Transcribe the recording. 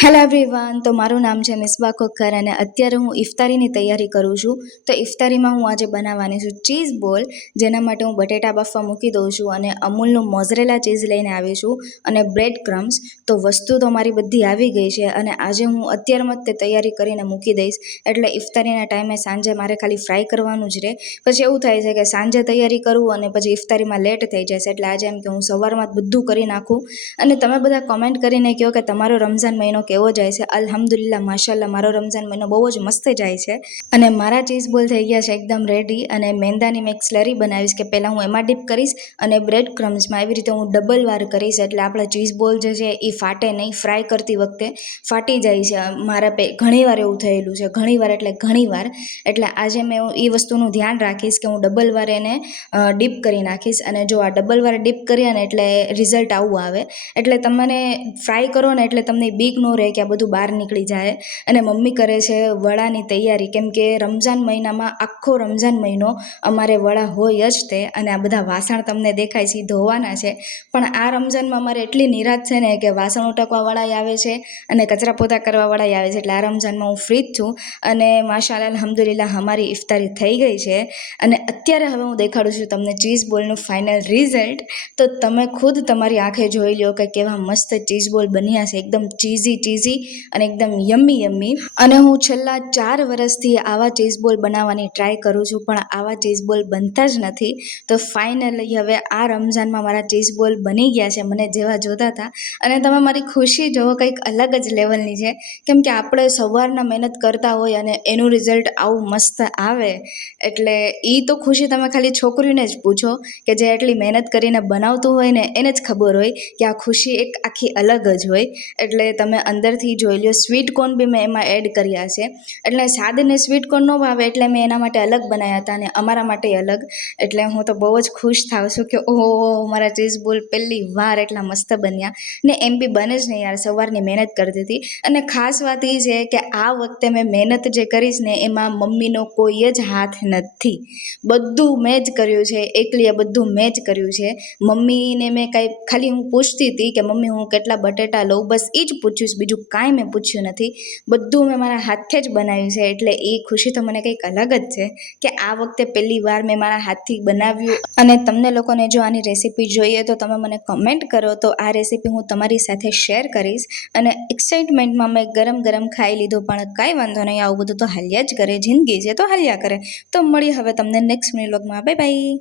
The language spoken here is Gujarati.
હેલો એવરીવન, તો મારું નામ છે મિસબા કોકર અને અત્યારે હું ઇફતારીની તૈયારી કરું છું. તો ઇફતારીમાં હું આજે બનાવવાની છું ચીઝ બોલ, જેના માટે હું બટેટા બાફવા મૂકી દઉં છું અને અમૂલનું મોઝરેલા ચીઝ લઈને આવી છું અને બ્રેડ ક્રમ્સ. તો વસ્તુ તો મારી બધી આવી ગઈ છે અને આજે હું અત્યારમાં જ તે તૈયારી કરીને મૂકી દઈશ, એટલે ઇફતારીના ટાઈમે સાંજે મારે ખાલી ફ્રાય કરવાનું જ રહે. પછી એવું થાય છે કે સાંજે તૈયારી કરું અને પછી ઇફતારીમાં લેટ થઈ જશે, એટલે આજે એમ કે હું સવારમાં જ બધું કરી નાખું. અને તમે બધા કોમેન્ટ કરીને કહો કે તમારો રમઝાન મહિનો કેવો જાય છે. અલ્હમ્દુલિલ્લાહ, માશાલ્લાહ, મારો રમઝાન મહિનો બહુ જ મસ્ત જાય છે. અને મારા ચીઝ બોલ થઈ ગયા છે એકદમ રેડી. અને મેંદાની મેં એક સ્લરી બનાવીશ કે પહેલાં હું એમાં ડીપ કરીશ અને બ્રેડ ક્રમ્સમાં એવી રીતે હું ડબલ વાર કરીશ, એટલે આપણા ચીઝ બોલ જે છે એ ફાટે નહીં. ફ્રાય કરતી વખતે ફાટી જાય છે. મારા ઘણીવાર એવું થયેલું છે, ઘણીવાર એટલે ઘણીવાર. એટલે આજે મેં એ વસ્તુનું ધ્યાન રાખીશ કે હું ડબલ વાર એને ડીપ કરી નાખીશ. અને જો આ ડબલ વાર ડીપ કરીએ ને એટલે રિઝલ્ટ આવું આવે. એટલે તમને ફ્રાય કરો ને એટલે તમને બીક ન રહે કે આ બધું બહાર નીકળી જાય. અને મમ્મી કરે છે વડાની તૈયારી, કેમ કે રમઝાન મહિનામાં આખો રમઝાન મહિનો અમારે વડા હોય જ તે. અને આ બધા વાસણ તમને દેખાય છે ધોવાના છે, પણ આ રમઝાનમાં અમારે એટલી નિરાશ છે ને કે વાસણ ઉટકવાવાળા આવે છે અને કચરા પોતા કરવાવાળા આવે છે. એટલે આ રમઝાનમાં હું ફ્રી જ છું અને માશાઅલ્લાહ અલ્હમ્દુલિલ્લાહ અમારી ઇફતારી થઈ ગઈ છે. અને અત્યારે હવે હું દેખાડું છું તમને ચીઝ બોલનું ફાઇનલ રિઝલ્ટ. તો તમે ખુદ તમારી આંખે જોઈ લો કે કેવા મસ્ત ચીઝ બોલ બન્યા છે, એકદમ ચીઝી અને એકદમ યમ્મી યમ્મી. અને હું છેલ્લા 4 વર્ષથી આવા ચીઝ બોલ બનાવવાની ટ્રાય કરું છું, પણ આવા ચીઝ બોલ બનતા જ નથી. તો ફાઇનલી હવે આ રમઝાનમાં મારા ચીઝ બોલ બની ગયા છે મને જેવા જોતા હતા. અને તમે મારી ખુશી જોવો, કંઈક અલગ જ લેવલની છે. કેમ કે આપણે સવારના મહેનત કરતા હોય અને એનું રિઝલ્ટ આવું મસ્ત આવે, એટલે એ તો ખુશી તમે ખાલી છોકરીઓને જ પૂછો કે જે એટલી મહેનત કરીને બનાવતું હોય ને એને જ ખબર હોય કે આ ખુશી એક આખી અલગ જ હોય. એટલે તમે અંદરથી જોઈ લો. સ્વીટ કોર્ન બી મેં એમાં એડ કર્યા છે, એટલે સાદને સ્વીટ કોર્ન ન ભાવે એટલે મેં એના માટે અલગ બનાવ્યા હતા અને અમારા માટે અલગ. એટલે હું તો બહુ જ ખુશ થાઉં છું કે ઓહો, મારા ચીઝ બોલ પહેલી વાર એટલા મસ્ત બન્યા. ને એમ બી બને જ નહીં યાર, સવારની મહેનત કરતી હતી. અને ખાસ વાત એ છે કે આ વખતે મેં મહેનત જે કરીશ ને એમાં મમ્મીનો કોઈ જ હાથ નથી. બધું મેં જ કર્યું છે, એકલીએ બધું મેં જ કર્યું છે. મમ્મીને મેં કાંઈ ખાલી હું પૂછતી હતી કે મમ્મી હું કેટલા બટેટા લઉં, બસ એ જ પૂછ્યું, બીજું કાંઈ મેં પૂછ્યું નથી. બધું મેં મારા હાથે જ બનાવ્યું છે. એટલે એ ખુશી તો મને કંઈક અલગ જ છે કે આ વખતે પહેલી વાર મેં મારા હાથથી બનાવ્યું. અને તમને લોકોને જો આની રેસીપી જોઈએ તો તમે મને કમેન્ટ કરો, તો આ રેસીપી હું તમારી સાથે શેર કરીશ. અને એક્સાઇટમેન્ટમાં મેં ગરમ ગરમ ખાઈ લીધું, પણ કાંઈ વાંધો નહીં, આવું બધું તો હાલ્યા જ કરે, જિંદગી છે તો હાલ્યા કરે. તો મળી હવે તમને નેક્સ્ટ વ્લોગમાં. Bye bye.